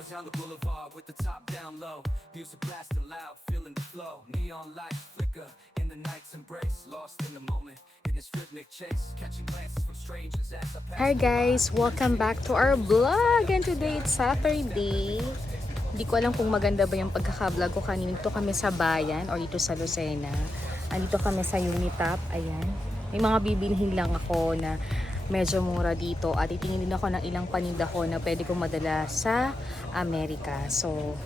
Just down the boulevard with the top down low. Music blasting loud, feeling the flow. Neon lights flicker in the night's embrace. Lost in the moment in this rhythmic chase. Catching glances from strangers as I pass. Hi guys! Welcome back to our vlog! And today it's Saturday. Hindi ko alam kung maganda ba yung pagkaka-vlog ko kanina. Dito kami sa bayan or dito sa Lucena. Andito kami sa Unitap. Ayan. May mga bibilhin lang ako na medyo mura dito. At itingin din ako ng ilang paninda ko na pwede kong madala sa Amerika. So,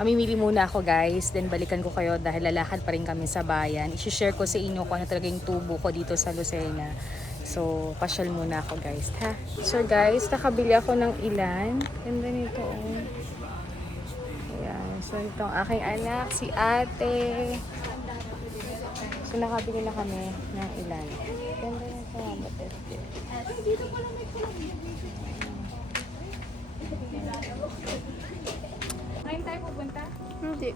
Mamimili muna ako guys, then balikan ko kayo dahil lalakad pa rin kami sa bayan. I-share ko sa inyo kung ano talaga yung tubo ko dito sa Lucena. So, pasyal muna ako guys, ha? So guys, nakabili ako ng ilan. Ganda nito, oh. Ayan. So, itong aking anak, si ate. So, nakabili na kami ng ilan. Ganda nito, but it's Ngayon tayo pupunta? Hindi.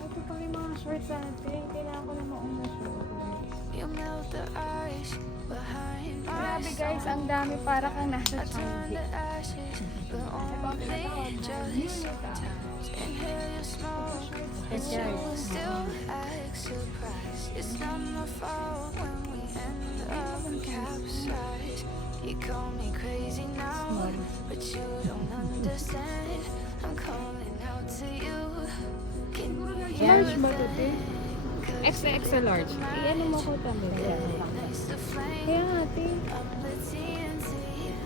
Ito pa yung mga shorts natin. Kailangan ko na mauna shorts. You melt the ice Grabe guys, ang dami para kang nasa Changi. you call me crazy now, but you don't understand. I'm calling out to you. Can you Large ba ito, extra large. I-ano mo ko tamo. Nice to flame Kaya nga, te. up the TNT.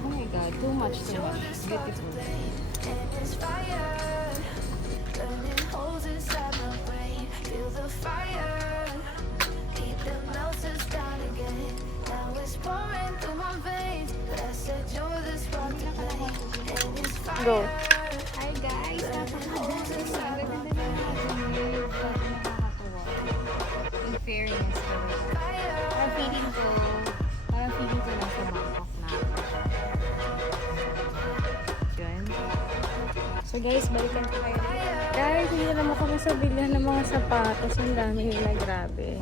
Oh my God, too much, too much. Beautiful. And guys, balikan ko kayo. Guys, hindi na naman kami sa bilhan ng mga sapatos. Ang dami nila, grabe.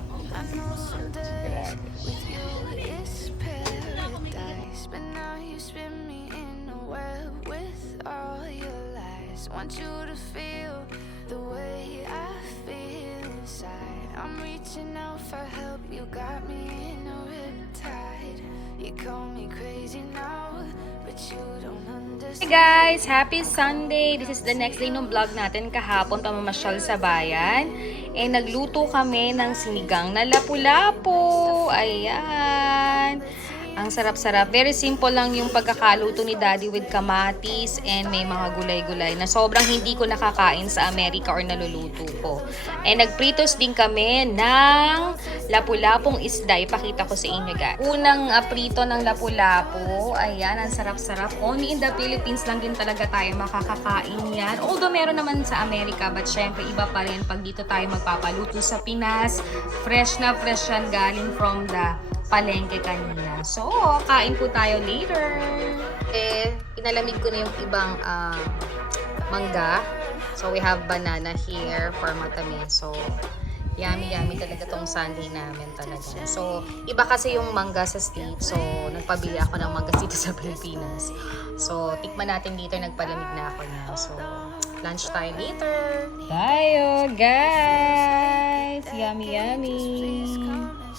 Lies. Want you to feel the way I feel inside. I'm reaching out for help, you got me in a riptide. Hey guys! Happy Sunday! This is the next day ng vlog natin kahapon pamamasyal sa bayan. Eh, nagluto kami ng sinigang na lapu-lapu. Ayan! Ang sarap-sarap. Very simple lang yung pagkakaluto ni Daddy with kamatis and may mga gulay-gulay na sobrang hindi ko nakakain sa Amerika or naluluto ko. Eh, nagpritos din kami ng lapu-lapong isda. Ipakita ko sa inyo guys. Unang ah, prito ng lapu-lapu. Ayan, ang sarap-sarap. Only in the Philippines lang din talaga tayo makakakain yan. Although meron naman sa Amerika, but syempre iba pa rin pag dito tayo magpapaluto sa Pinas. Fresh na fresh yan galing from the palengke kanina. So, kain po tayo later. Eh, inalamig ko na yung ibang ah, mangga. So, we have banana here for matamis. So, yummy yummy talaga tong Sunday namin talaga. So, iba kasi yung mangga sa States. So, nagpabili ako ng mangga dito sa Pilipinas. So, tikman natin dito. Nagpalamig na ako niya. So, lunch tayo later. Tayo, guys! Yummy, yummy!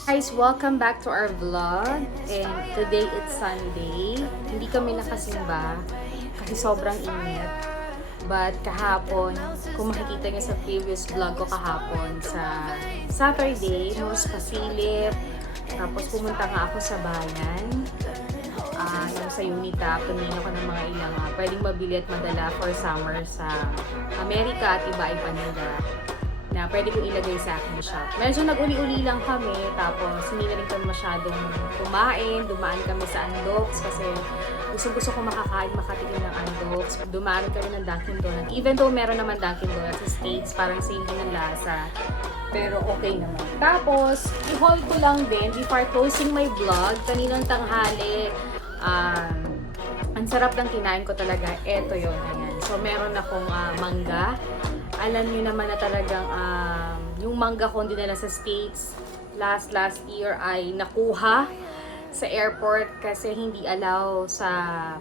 Guys, welcome back to our vlog. And today it's Sunday. Hindi kami nakasimba kasi sobrang init. But kahapon, kung makikita niyo sa previous vlog ko kahapon sa Saturday, most pasilip. Tapos pumunta nga ako sa bayan. Yung sa Unita, tumingin ako ng mga ilang ah, pwedeng mabili at madala for summer sa Amerika at iba ay paninda na pwede kong ilagay sa aking shop. Medyo nag-uli-uli lang kami, tapos hindi na rin kami masyadong kumain, dumaan kami sa Andox kasi gusto-gusto ko makakain, makatikim ng Andox. Dumaan kami ng Dunkin' Donuts. Even though meron naman Dunkin' Donuts sa States, parang same din ang lasa. Pero okay naman. Tapos, i-haul ko lang din before closing my vlog, kaninang tanghali, um, ang sarap ng kinain ko talaga. Eto yon ayan. So, meron akong ah, mangga. Alam niyo naman na talagang um, yung mangga ko dinala sa States last last year ay nakuha sa airport kasi hindi allow sa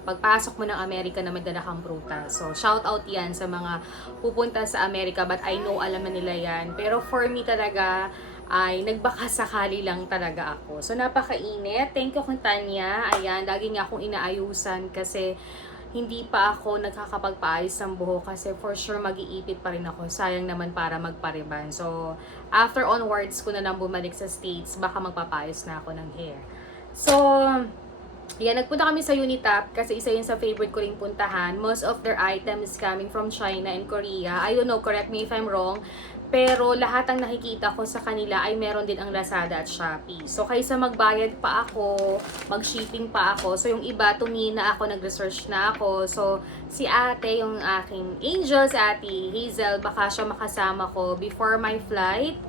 pagpasok mo ng Amerika na may dala prutas. So, shout out yan sa mga pupunta sa Amerika but I know alam nila yan. Pero for me talaga, ay nagbakasakali lang talaga ako. So, napakainit. Thank you kung Tanya. Ayan, lagi niya akong inaayusan kasi hindi pa ako nakakapagpaayos ng buhok kasi for sure mag-iipit pa rin ako. Sayang naman para magpariban. So, after onwards ko na nang bumalik sa States, baka magpapayos na ako ng hair. So, yan, nagpunta kami sa Unitap kasi isa yun sa favorite ko ring puntahan. Most of their items coming from China and Korea. I don't know, correct me if I'm wrong. Pero lahat ang nakikita ko sa kanila ay meron din ang Lazada at Shopee. So kaysa magbayad pa ako, mag-shipping pa ako. So yung iba, tumingin na ako, nag-research na ako. So si ate, yung aking angel, si ate Hazel, baka siya makasama ko before my flight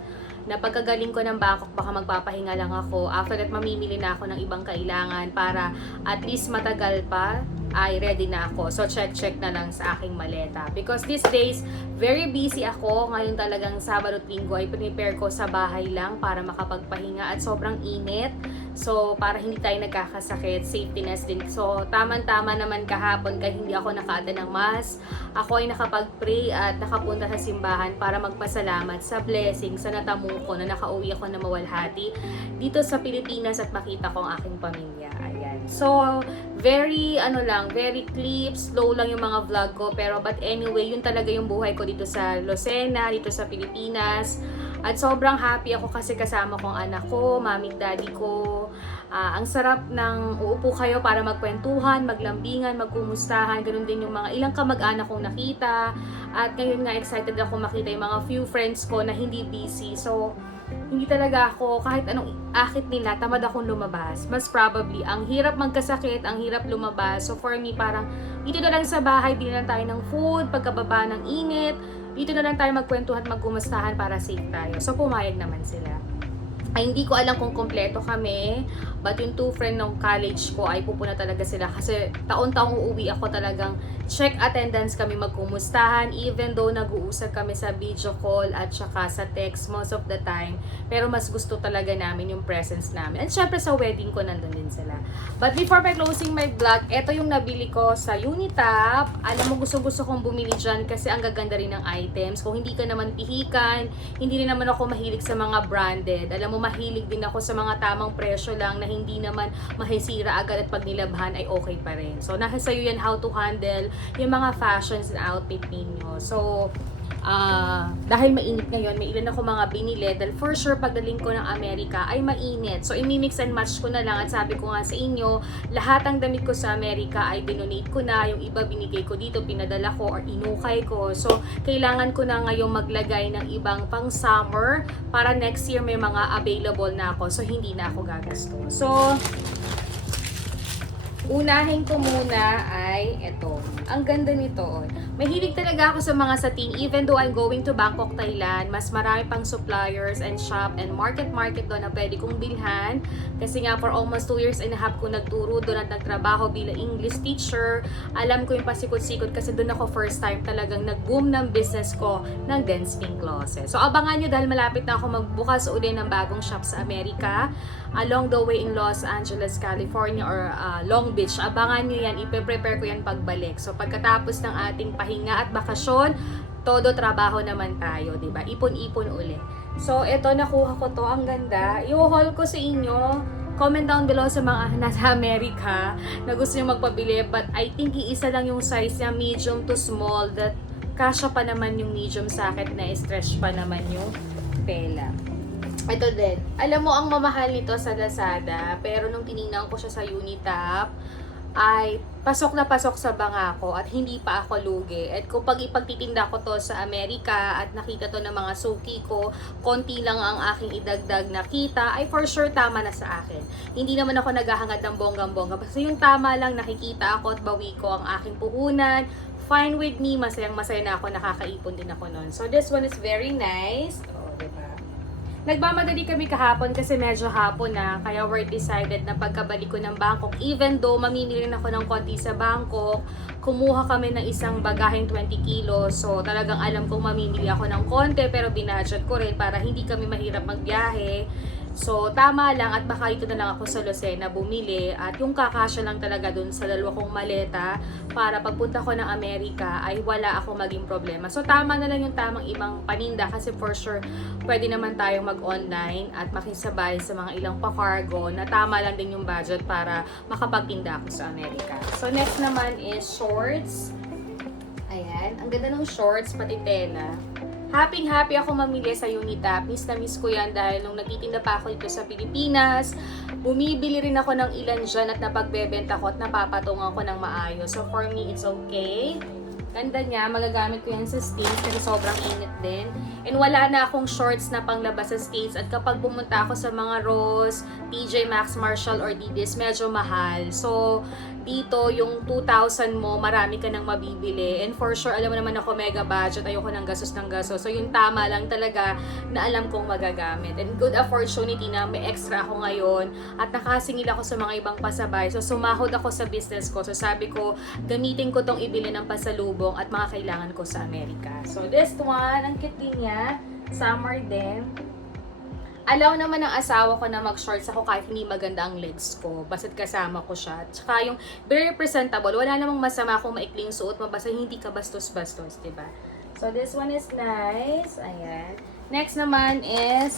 na pagkagaling ko ng Bangkok, baka magpapahinga lang ako. After that, mamimili na ako ng ibang kailangan para at least matagal pa ay ready na ako. So, check-check na lang sa aking maleta. Because these days, very busy ako. Ngayon talagang Sabado at Linggo ay prepare ko sa bahay lang para makapagpahinga at sobrang init. So, para hindi tayo nagkakasakit, safety nest din. So, tama-tama naman kahapon kahit hindi ako nakaata ng mass. Ako ay nakapag-pray at nakapunta sa simbahan para magpasalamat sa blessing, sa natamo ko na nakauwi ako na mawalhati dito sa Pilipinas at makita ko ang aking pamilya. So, very, ano lang, very clip, slow lang yung mga vlog ko. Pero, but anyway, yun talaga yung buhay ko dito sa Lucena, dito sa Pilipinas. At sobrang happy ako kasi kasama ko ang anak ko, mami at daddy ko. Ah, ang sarap ng uupo kayo para magkwentuhan, maglambingan, magkumustahan. Ganun din yung mga ilang kamag-anak kong nakita. At ngayon nga excited ako makita yung mga few friends ko na hindi busy. So, hindi talaga ako, kahit anong akit nila, tamad akong lumabas. Mas probably, ang hirap magkasakit, ang hirap lumabas. So for me, parang dito na lang sa bahay, din lang tayo ng food, pagkababa ng init, dito na lang tayo magkwentuhan, magkumustahan para safe tayo. So pumayag naman sila. Ay, hindi ko alam kung kompleto kami. But yung two friend ng college ko ay pupuna talaga sila. Kasi taon-taong uuwi ako talagang check attendance kami magkumustahan. Even though nag-uusap kami sa video call at saka sa text most of the time. Pero mas gusto talaga namin yung presence namin. And syempre sa wedding ko nandun din sila. But before my closing my vlog, ito yung nabili ko sa Unitap. Alam mo gusto-gusto kong bumili dyan kasi ang gaganda rin ng items. Kung hindi ka naman pihikan, hindi rin naman ako mahilig sa mga branded. Alam mo, mahilig din ako sa mga tamang presyo lang na hindi naman mahisira agad at pag nilabhan ay okay pa rin. So, nasa sa'yo yan how to handle yung mga fashions and outfit ninyo. So, ah dahil mainit ngayon, may ilan ako mga binili dahil for sure pagdating ko ng Amerika ay mainit. So, imimix and match ko na lang at sabi ko nga sa inyo, lahat ng damit ko sa Amerika ay dinonate ko na. Yung iba binigay ko dito, pinadala ko or inukay ko. So, kailangan ko na ngayong maglagay ng ibang pang summer para next year may mga available na ako. So, hindi na ako gagasto. So, Unahin ko muna ay ito. Ang ganda nito. Mahilig talaga ako sa mga satin. Even though I'm going to Bangkok, Thailand, mas marami pang suppliers and shop and market-market doon na pwede kong bilhan. Kasi nga for almost 2 years and a half ko nagturo doon at nagtrabaho bilang English teacher. Alam ko yung pasikot-sikot kasi doon ako first time talagang nag-boom ng business ko ng dance pink closet. So abangan nyo dahil malapit na ako magbukas uli ng bagong shop sa Amerika along the way in Los Angeles, California or uh, Long Beach. Abangan nyo yan, ipe-prepare ko yan pagbalik. So pagkatapos ng ating pahinga at bakasyon, todo trabaho naman tayo, 'di ba? Ipon-ipon uli. So ito nakuha ko to, ang ganda. I-haul ko sa inyo. Comment down below sa mga nasa Amerika na gusto nyo magpabili. But I think iisa lang yung size niya, medium to small. That kasya pa naman yung medium sa akin na stretch pa naman yung tela. Ito din. Alam mo, ang mamahal nito sa Lazada. Pero nung tinignan ko siya sa Unitap, ay pasok na pasok sa bangako at hindi pa ako lugi. At kung pag ipagtitinda ko to sa Amerika at nakita to ng mga suki ko, konti lang ang aking idagdag na kita, ay for sure tama na sa akin. Hindi naman ako naghahangad ng bonggang-bongga. Basta yung tama lang nakikita ako at bawi ko ang aking puhunan. Fine with me, masayang masaya na ako, nakakaipon din ako nun. So this one is very nice. Nagmamadali kami kahapon kasi medyo hapon na, kaya we're decided na pagkabalik ko ng Bangkok, even though mamimili rin ako ng konti sa Bangkok, kumuha kami ng isang bagaheng 20 kilos. So talagang alam kong mamimili ako ng konti pero binudget ko rin para hindi kami mahirap magbiyahe. So, tama lang at baka dito na lang ako sa Lucena bumili at yung kakasya lang talaga dun sa dalawa kong maleta para pagpunta ko ng Amerika ay wala ako maging problema. So, tama na lang yung tamang ibang paninda kasi for sure pwede naman tayong mag-online at makisabay sa mga ilang pa-cargo na tama lang din yung budget para makapagtinda ako sa Amerika. So, next naman is shorts. Ayan. Ang ganda ng shorts, pati tela. Happy happy ako mamili sa Unitap. Miss na miss ko yan dahil nung nagtitinda pa ako dito sa Pilipinas, bumibili rin ako ng ilan dyan at napagbebenta ko at napapatungan ko ng maayos. So for me, it's okay. Ganda niya, magagamit ko yan sa States kasi sobrang init din. And wala na akong shorts na panglabas sa States at kapag pumunta ako sa mga Rose, TJ Maxx, Marshall, or Didis, medyo mahal. So, dito, yung 2,000 mo, marami ka nang mabibili. And for sure, alam mo naman ako, mega budget, ayoko ng gasos ng gasos. So, yung tama lang talaga na alam kong magagamit. And good opportunity na may extra ako ngayon at nakasingil ako sa mga ibang pasabay. So, sumahod ako sa business ko. So, sabi ko, gamitin ko tong ibili ng pasalubong at mga kailangan ko sa Amerika. So, this one, ang cute niya. Summer din. Alaw naman ng asawa ko na mag-shorts ako kahit hindi maganda ang legs ko. Basta't kasama ko siya. Tsaka yung very presentable. Wala namang masama kung maikling suot mo. Basta hindi ka bastos-bastos, 'di ba? So this one is nice. Ayan. Next naman is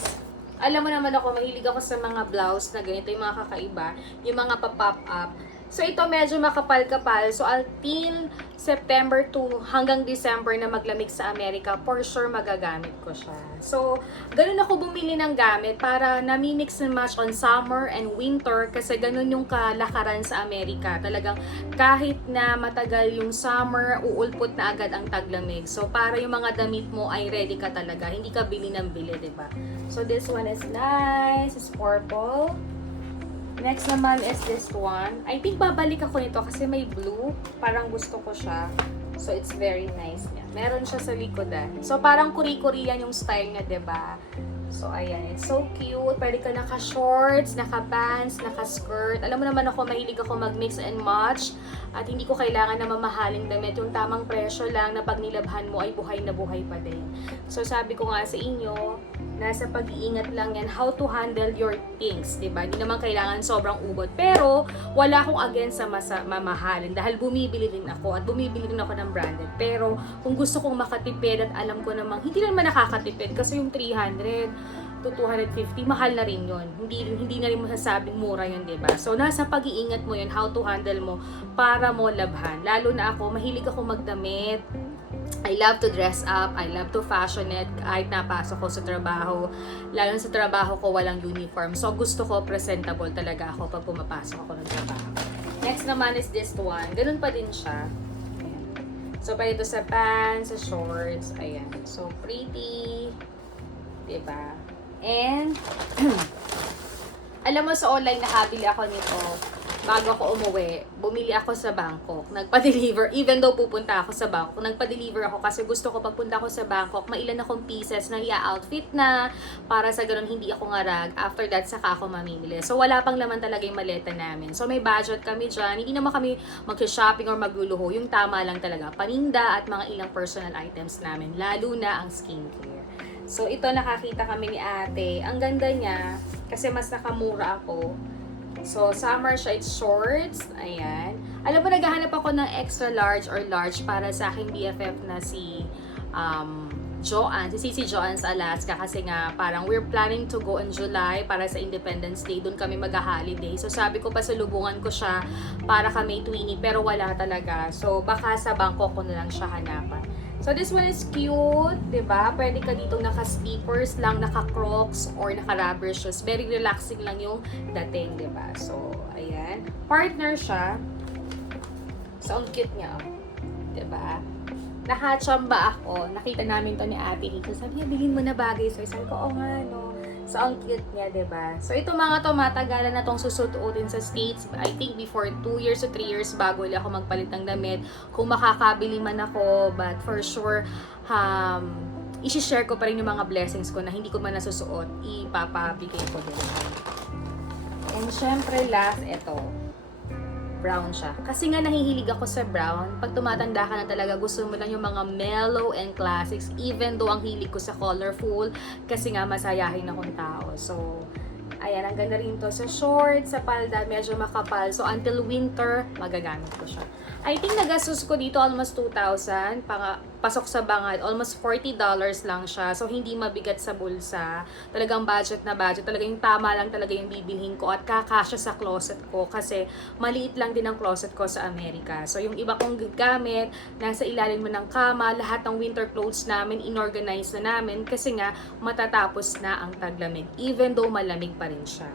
alam mo naman ako, mahilig ako sa mga blouse na ganito, yung mga kakaiba, yung mga pa-pop up. So ito medyo makapal-kapal. So until September to hanggang December na maglamig sa Amerika, for sure magagamit ko siya. So, ganun ako bumili ng gamit para nami-mix and match on summer and winter kasi ganun yung kalakaran sa Amerika. Talagang kahit na matagal yung summer, uulpot na agad ang taglamig. So, para yung mga damit mo ay ready ka talaga. Hindi ka bili ng bili, ba? So, this one is nice. It's purple. Next naman is this one. I think babalik ako nito kasi may blue. Parang gusto ko siya. So, it's very nice niya. Meron siya sa likodan. So, parang kuri-korean yung style niya, ba? So, ayan. It's so cute. Pwede ka naka-shorts, naka-pants, naka-skirt. Alam mo naman ako, mahilig ako mag-mix and match. At hindi ko kailangan na mamahaling damit. Yung tamang presyo lang na pag nilabhan mo ay buhay na buhay pa din. So, sabi ko nga sa inyo, nasa pag-iingat lang yan how to handle your things, 'di ba? Hindi naman kailangan sobrang ubod. Pero wala akong against sa masa- mamahalin dahil bumibili din ako at bumibili din ako ng branded. Pero kung gusto kong makatipid at alam ko namang hindi naman nakakatipid kasi yung 300 to 250, mahal na rin yon. Hindi hindi na rin masasabing mura yun, ba? So nasa pag-iingat mo yun, how to handle mo para mo labhan. Lalo na ako, mahilig ako magdamit. I love to dress up, I love to fashion it kahit napasok ko sa trabaho. Lalo na sa trabaho ko walang uniform. So gusto ko presentable talaga ako pag pumapasok ako ng trabaho. Next naman is this one. Ganun pa din siya. Ayan. So pwede ito sa pants, sa shorts. Ayan. So pretty. 'Di ba? And alam mo sa online nakabili ako nito bago ako umuwi, bumili ako sa Bangkok. Nagpa-deliver, even though pupunta ako sa Bangkok, nagpa-deliver ako kasi gusto ko pagpunta ako sa Bangkok, mailan akong pieces na i-outfit na para sa ganun hindi ako ngarag. After that, saka ako mamimili. So, wala pang laman talaga yung maleta namin. So, may budget kami dyan. Hindi naman kami mag-shopping or magluluho. Yung tama lang talaga. Paninda at mga ilang personal items namin. Lalo na ang skincare. So, ito nakakita kami ni ate. Ang ganda niya, kasi mas nakamura ako. So, summer siya, it's shorts. Ayan. Alam mo, naghahanap ako ng extra large or large para sa aking BFF na si um, Joanne, si Cici Joanne sa Alaska kasi nga parang we're planning to go in July para sa Independence Day. Doon kami mag-holiday. So sabi ko pa sa lubungan ko siya para kami twinny pero wala talaga. So baka sa Bangkok ko na lang siya hanapan. So this one is cute, ba? Pwede ka ditong naka-slippers lang, naka-crocs or naka-rubber shoes. Very relaxing lang yung dating, ba? So ayan. Partner siya. So, ang cute niya. oh. Diba? Nakachamba ako. Nakita namin to ni ate Rachel. Sabi niya, bilhin mo na bagay. So, sabi ko, oo nga, no. So, ang cute niya, ba So, ito mga to, matagalan na tong susutuin sa States. I think before 2 years to 3 years bago ulit ako magpalit ng damit. Kung makakabili man ako, but for sure, um, isi-share ko pa rin yung mga blessings ko na hindi ko man nasusuot, ipapabigay ko din. And syempre, last, ito. Brown siya. Kasi nga nahihilig ako sa brown. Pag tumatanda ka na talaga, gusto mo lang yung mga mellow and classics. Even though ang hilig ko sa colorful, kasi nga masayahin akong tao. So, ayan, ang ganda rin to. Sa short, sa palda, medyo makapal. So, until winter, magagamit ko siya. I think nagastos ko dito almost 2,000. Pang, pasok sa bangad, almost $40 lang siya. So, hindi mabigat sa bulsa. Talagang budget na budget. Talagang tama lang talaga yung bibilhin ko at kakasya sa closet ko kasi maliit lang din ang closet ko sa Amerika. So, yung iba kong gamit, nasa ilalim mo ng kama, lahat ng winter clothes namin, inorganize na namin kasi nga matatapos na ang taglamig. Even though malamig pa rin siya.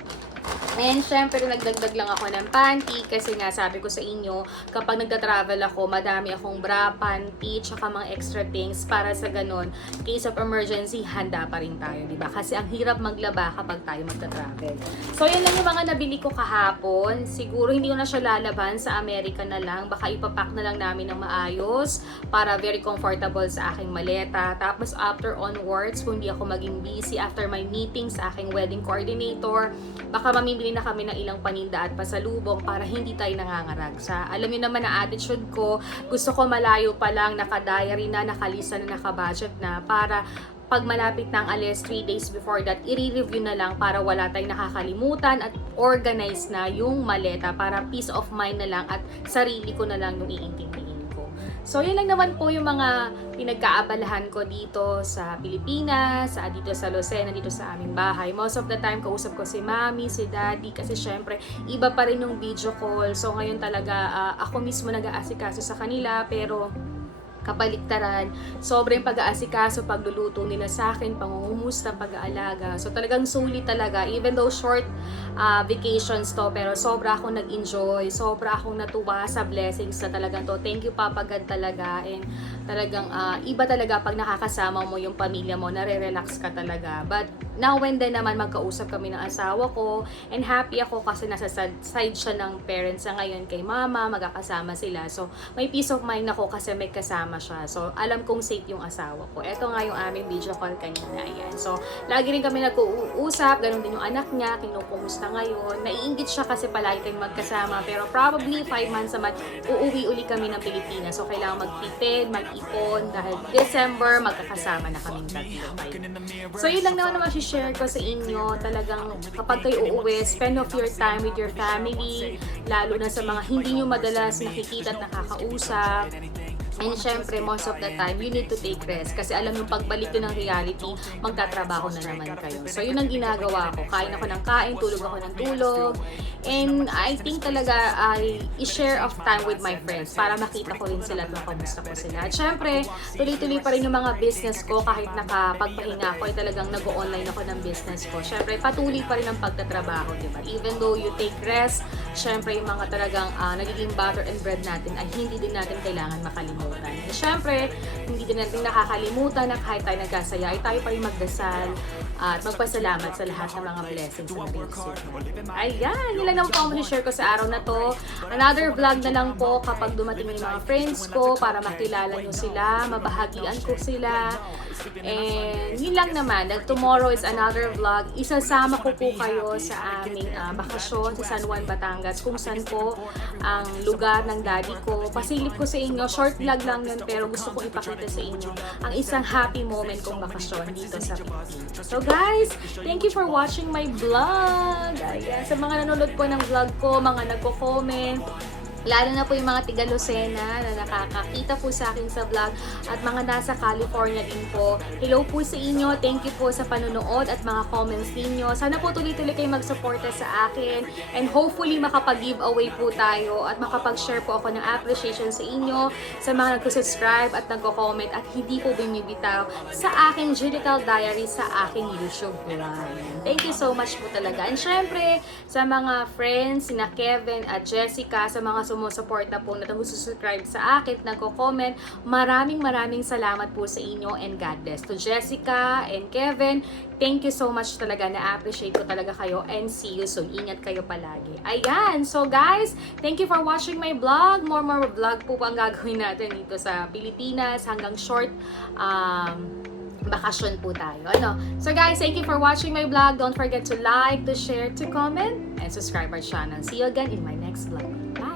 And syempre, nagdagdag lang ako ng panty kasi nga sabi ko sa inyo, kapag nagta-travel ako, madami akong bra, panty, tsaka mga extra things para sa ganun, case of emergency, handa pa rin tayo, di ba? Kasi ang hirap maglaba kapag tayo magta-travel. So, yan lang yung mga nabili ko kahapon. Siguro hindi ko na siya lalaban sa Amerika na lang. Baka ipapak na lang namin ng maayos para very comfortable sa aking maleta. Tapos after onwards, kung hindi ako maging busy after my meeting sa aking wedding coordinator, baka mamimili na kami ng ilang paninda at pasalubong para hindi tayo nangangaragsa. Alam niyo naman na attitude ko, gusto ko malayo pa lang, naka-diary na, nakalisa na, naka-budget na para pag malapit ng alis 3 days before that, i-review na lang para wala tayong nakakalimutan at organize na yung maleta para peace of mind na lang at sarili ko na lang yung iintindihin ko. So, yun lang naman po yung mga pinagkaabalahan ko dito sa Pilipinas, sa dito sa Lucena, dito sa aming bahay. Most of the time, kausap ko si mami, si daddy, kasi syempre, iba pa rin yung video call. So, ngayon talaga, ah, ako mismo nag-aasikaso sa kanila, pero kabaliktaran. Sobrang pag-aasikaso, pagluluto nila sa akin, pangungumusta, pag-aalaga. So talagang sulit talaga. Even though short uh, vacations to, pero sobra akong nag-enjoy. Sobra akong natuwa sa blessings na talagang to. Thank you Papa God talaga. And talagang uh, iba talaga pag nakakasama mo yung pamilya mo, nare-relax ka talaga. But now and then naman magkausap kami ng asawa ko. And happy ako kasi nasa side siya ng parents sa ngayon kay mama, magkakasama sila. So may peace of mind ako kasi may kasama siya. So, alam kong safe yung asawa ko. Ito nga yung aming video call kanina. Ayan. So, lagi rin kami nag-uusap. Ganun din yung anak niya. Kinukumusta ngayon. Naiingit siya kasi palagi kayong magkasama. Pero probably 5 months naman, uuwi uli kami ng Pilipinas. So, kailangan magtipid, mag-ipon. Dahil December, magkakasama na kaming tatlo. So, yun lang naman naman share ko sa inyo. Talagang kapag kayo uuwi, spend of your time with your family. Lalo na sa mga hindi nyo madalas nakikita at nakakausap. And syempre, most of the time, you need to take rest. Kasi alam yung pagbalik ng reality, magtatrabaho na naman kayo. So, yun ang ginagawa ko. Kain ako ng kain, tulog ako ng tulog. And I think talaga, I i-share of time with my friends para makita ko rin sila at makamusta ko sila. At syempre, tuloy-tuloy pa rin yung mga business ko kahit nakapagpahinga ako, ay talagang nag-online ako ng business ko. Syempre, patuloy pa rin ang pagtatrabaho, di ba? Even though you take rest, syempre, yung mga talagang ah, nagiging butter and bread natin ay hindi din natin kailangan makalimutan. And syempre, hindi din natin nakakalimutan na kahit tayo nagkasaya, ay tayo pa rin magdasal at magpasalamat sa lahat ng mga blessings na nag Ayan, yun lang po ang share ko sa araw na to. Another vlog na lang po kapag dumating yung mga friends ko para makilala nyo sila, mabahagian ko sila. And yun lang naman, dahil tomorrow is another vlog. Isasama ko po kayo sa aming ah, bakasyon sa San Juan, Batangas, kung saan po ang lugar ng daddy ko. Pasilip ko sa inyo, short vlog lang yun, pero gusto kong ipakita sa inyo ang isang happy moment kong bakasyon dito sa Pilipinas. So guys, thank you for watching my vlog. Ayan, sa mga nanonood po ng vlog ko, mga nagko-comment, Lalo na po yung mga tiga Lucena na nakakakita po sa akin sa vlog at mga nasa California din po. Hello po sa inyo. Thank you po sa panonood at mga comments ninyo. Sana po tuloy-tuloy kayo magsuporta sa akin and hopefully makapag-giveaway po tayo at makapag-share po ako ng appreciation sa inyo sa mga nagsusubscribe at nagko-comment at hindi po bumibitaw sa aking Jurical Diary sa aking YouTube vlog. Thank you so much po talaga. And syempre, sa mga friends, sina Kevin at Jessica, sa mga sumusuporta po na nagsusubscribe sa akin, nagko-comment. Maraming maraming salamat po sa inyo and God bless. To Jessica and Kevin, thank you so much talaga. Na-appreciate ko talaga kayo and see you soon. Ingat kayo palagi. Ayan. So guys, thank you for watching my vlog. More more vlog po ang gagawin natin dito sa Pilipinas hanggang short um, bakasyon po tayo. Ano? So guys, thank you for watching my vlog. Don't forget to like, to share, to comment, and subscribe our channel. See you again in my next vlog. Bye!